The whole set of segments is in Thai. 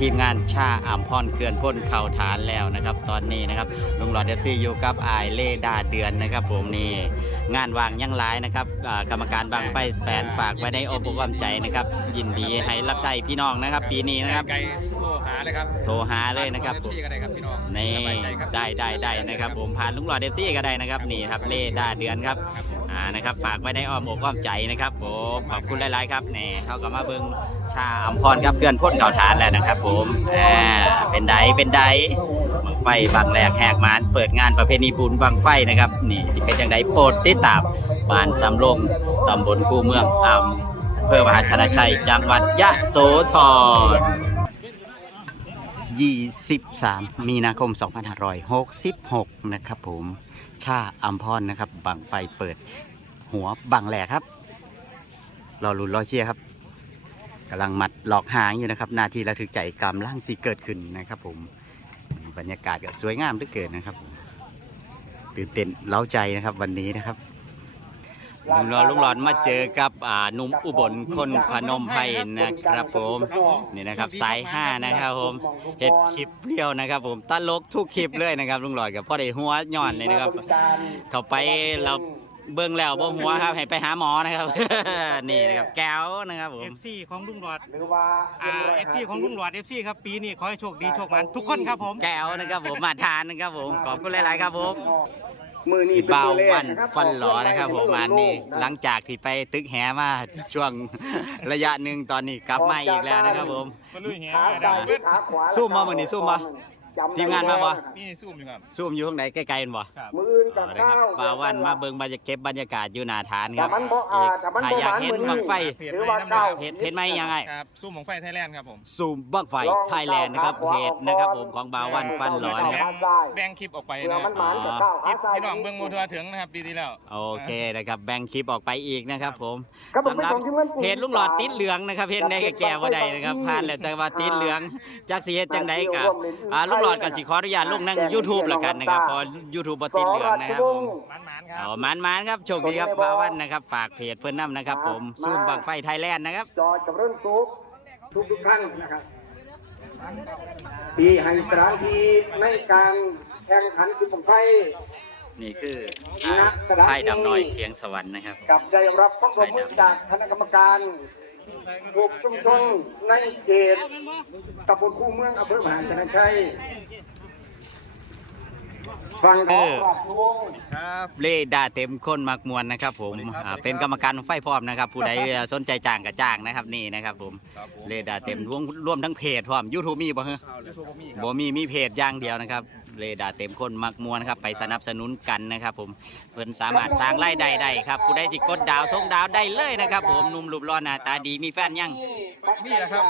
ทีมงานชาอัมพรเขื่อนพ่นเข่าฐานแล้วนะครับ ตอนนี้นะครับลุงหลอดเอฟซีอยู่กับอายเล่ดาเดือนนะครับ ผมนี่งานวางยังหลายนะครับอ่ากรรมการบางไฟแฟนฝากไว้ในอกอกความใจนะครับ ยินดีให้รับใช้พี่น้องนะครับ ปีนี้นะครับ ไกลโทรหาเลยครับโทรหาเลยนะครับเอฟซีก็ได้ครับพี่น้องนี่สบายใจครับได้ได้ได้นะครับ ผมผ่านลุงหลอดเอฟซีก็ได้นะครับนี่ครับเล่ดาเดือนครับ อ่านะครับฝากไว้ในอ้อมอกอ้อมใจนะครับผมขอบคุณหลายๆครับนี่เขาก็มาเบิ่งชาอัมพรครับเพื่อนพ่นเก่าฐานแล้วนะครับ ผมอ่าเป็นไดเป็นไดบังไฟบางแหลกแหกมานเปิดงานประเพณีบุญบางไฟนะครับนี่สิเป็นอย่างไรโปรดติดตามบ้านสำโรงตำบลคูเมืองอำเภอมหาชนะชัยจังหวัดยะโสธร23 มีนาคม 2566 นะครับผม ชาอัมพรนะครับ บังไฟเปิด หัวบังแหลกครับ รอลุนรอเชียร์ครับกำลังมัดหลอกหางอยู่นะครับ นาทีระทึกใจกำลังสีเกิดขึ้นนะครับ ผมบรรยากาศก็สวยงามเหลือเกินนะครับตื่นเต้นเล้าใจนะครับวันนี้นะครับลุงหลอดลุงหลอดมาเจอกับอ่านุ่มอุบลคนพนมไพรนะครับผมนี่นะครับสายห้านะครับผมเฮ็ดคลิปเปรี้ยวนะครับ ผมตลกทุกคลิปเลยนะครับลุงหลอดกับพ่อได้หัวย่อนเลยนะครับ เข้าไปเรา เบิ่งแล้วบ่หัวครับ ให้ไปหาหมอนะครับ นี่นะครับแก้วนะครับผม เอฟซีของลุงหลอดหรือว่าอ่าเอฟซีของลุงหลอดเอฟซีครับปีนี้ขอให้โชคดีโชคมันทุกคนครับผม แก้วนะครับผมมาทานนะครับผมขอบคุณหลายๆครับผม มือนี้ที่เป็นเบาตัวเลขวันนะครับฟันหลอนะครับผมอันนี้หลังจากที่ไปตึกแหมาช่วง ระยะหนึ่งตอนนี้กลับมาอีกแล้วนะครับผมขาซ้ายหรือขาขวาสู้มามื้อนี้สู้มาจำ ทีมงานมาบ่ นี่ซูมอยู่ครับ ซูมอยู่ข้างไหนใกล้ๆกันบ่มืออื่นกับเอาเลยคข้ารับวปาวันมาเบิ่งบรรยากาศบรรยากาศอยู่หน้าฐานครับแต่มันบ่อ่าแต่มันบ่ถ้าอยากเห็นหวานบังไฟเพจหรือไหนว่าน้ำเก้านะครับเห็นเห็นไหมยังไง ครับซูมของไฟไทยแลนด์ครับผมซูมบังไฟไทยแลนด์นะครับเพจนะครับผมของบาวันฟันหลอนะครับแบ่งคลิปออกไปเผื่อนะมันหมานกับข้าวคลิขาปซ้ายพี่น้องเบิ่งโมทัวถึงนะครับปีที่แล้ว โอเคนะครับแบ่งคลิปออกไปอีกนะครับ ผมครับผมสำหรับเป็นของที่มันเพจลุงหลอดติดเหลืองนะครับเพจในแก่ว่าใดนะครับผ่านแล้วแต่ว่าติดเหลืองจากสีเฮ็ดจังใดกะอ่าลุงหลอดก็สิขออนุญาตลงนั่ง YouTube แล้วกันนะครับเพอ YouTube บ่ติดเหลืองนะครับผมมันมันๆครัเอาบมันมันๆครับโชคดีครับบาวันนะครับ ฝากเพจเพื่อนน้ำนะครับ ผมซูมบังไฟไทยแลนด์นะครับจอกับเรื่องซุกทุกทุกๆท่านนะครับที่ให้สถานที่ในการแข่งขันคือผมไฟนี่คือไทยดำน้อยเสียงสวรรค์นะครับ กับได้รับความร่วมมือจากคณะกรรมการ กลุ่มชุมชนในเขตตำบลคู่เมืองอำเภอมหาชนชัย ฟังของปรับวงครับเลดาเต็มข้นมักมวลนะครับ ผมอ่าเป็นกรรมการไฟพร้อมนะครับ ผู้ใดสนใจจ้างก็จ้างนะครับนี่นะครับ ผมเลดาเต็มรวมรวมทั้งเพจพร้อมยูทูบมีบ่ฮะบ่มีมีเพจอย่างเดียวนะครับเลดาเต็มข้นมักมวลครับไปสนับสนุนกันนะครับ ผมเพิ่นสามารถสร้างรายได้ได้ครับผู้ใดสิกดดาวส่งดาวได้เลยนะครับ ผมหนุ่มรูปรอหน้าตาดีมีแฟนยังนี่แหละครับ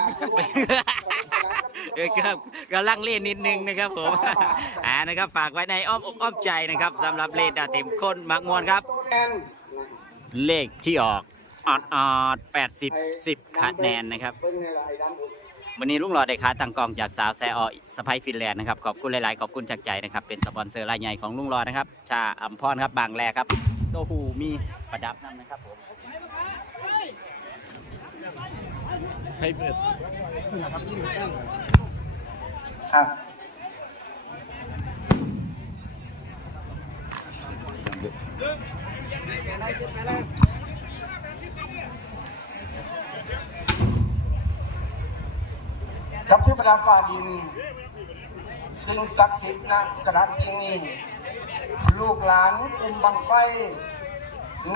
เออครับกำลังเล่นนิดนึงนะครับผมอ่านะครับฝากไว้ในอ้อมอกอ้อมใจนะครับสำหรับเลดดาเต็มคนมักมวนครับ เลขที่ออกออดออดแปดสิบสิบคะแนนนะครับ วันนี้ลุงหลอดได้ค้าตังกองจากสาวแซออสไปฟินแลนด์นะครับ ขอบคุณหลาย ๆ ขอบคุณจากใจนะครับ เป็นสปอนเซอร์รายใหญ่ของลุงหลอดนะครับ ชาอัมพรครับบางแรครับโตหูมีประดับน้ำนะครับผม ให้เปิดครับครับที่ประดาฟ้าดินสิ่งศักดิ์สิทธิ์นะสถานที่นี้ ลูกหลานกลุ่มบังไฟ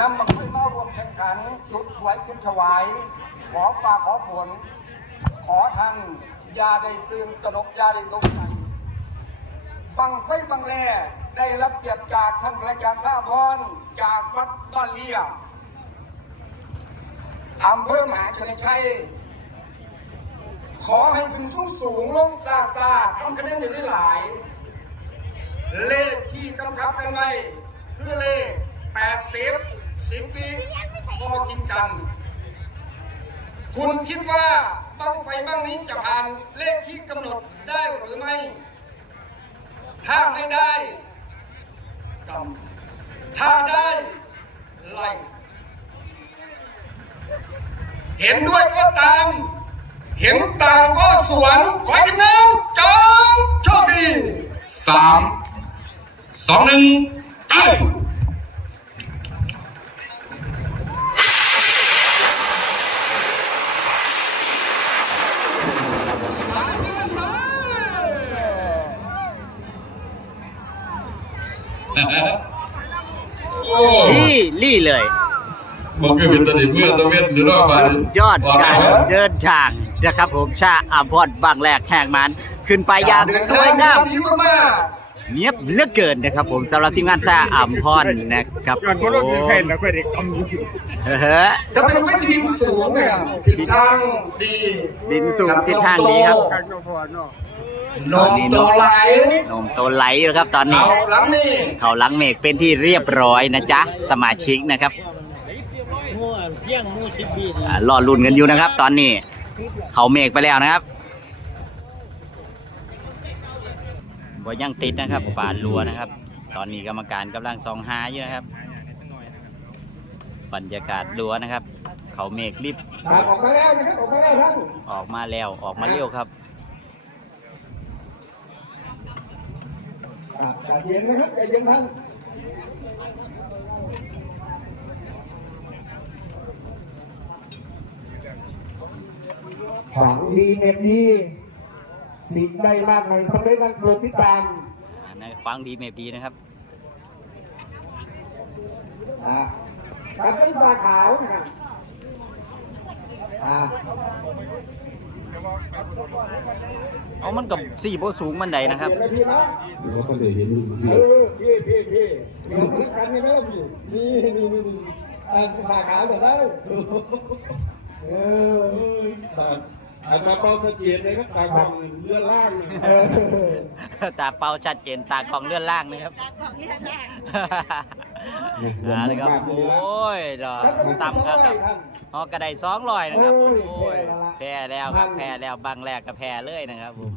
นำบังไฟมารวมแข่งขัน จุดถวายจุดถวาย ขอฟ้าขอฝน ขอท่านยาได้ตื่นตระหนกยาได้ตกใจบังไฟบังแลได้รับเกียรติจากท่านพระอาจารย์ข้าพรจากวัดบ้านเลียอำเภอมหาชนชัยขอให้ขึ้นสูงสูงลงซาซาทำคะแนนได้หลาย เลขที่กำกับกันไว้คือเลขแปดสิบ 80 10ปีพอกินกัน คุณคิดว่าบ้างไฟบ้างนี้จะผ่านเลขที่กำหนดได้หรือไม่ ถ้าไม่ได้กำถ้าได้ไล่เห็นด้วยก็ตาม เห็นต่างก็สวนขอให้ทีมงานจงโชคดีสามสองหนึ่งไป ลี่ลี่เลยมันก็เป็นตะดิเมื่อตะเวนหรือว่าสุดยอดการเดินทางนะครับผมชาอัมพรบางแหลกแห่งมัน ขึ้นไปอย่างเดินสวยงามดีมากเนียบเหลือกเกินนะครับผมสำหรับทีมงานชาอัมพรนะครับผมเฮ้อๆจะเป็นไฟที่บินสูงนะครับทิศทางดี บินสูงทิศทางดีครับ นมโตไหลนมโตไหลนะครับตอนนี้เอาหลังนี่เขาหลังเมฆเป็นที่เรียบร้อยนะจ๊ะ สมาชิกนะครับอ่ารอลุ้นกันอยู่นะครับ ตอนนี้ เขาเมฆไปแล้วนะครับบ่ยังติดนะครับฝาดรัวนะครับ ตอนนี้กรรมการกำลังซองหาอยู่นะครับ บรรยากาศรัวนะครับ เขาเมฆรีบออกมาแล้วนะครับออกมาแล้วท่านออกมาแล้วออกมาเร็วครับ อะ ใจเย็นนะครับใจเย็นท่านหวังดีเม็ดดีสิ่งใดมากในสำเร็จนักโปรดติดตามอ่านะฟังดีเมฆดีนะครับ อะกับเป็นฟ้าขาวนะครับอะ เอามันกับสี่โบสูงมันใดนะครับเปลี่ยนนาทีนะเออพี่พี่พี่เดี๋ยวพนักงานไม่ได้พี่นี่นี่นี่นี่อะฟ้าขาวเดี๋ยวได้เอออันมาเป้าสเกียรเลยครับตาของเลื่อนล่างตาเป้าชัดเจนตากองเลื่อนล่างนะครับตากองเลื่อนล่างนะครับโอ้ยดอกต่ำครับ ฮอกกระไดสองร้อยนะครับโอ้ยแพ้แล้วครับแพ้แล้วบางแรกก็แพ้เลยนะครับผม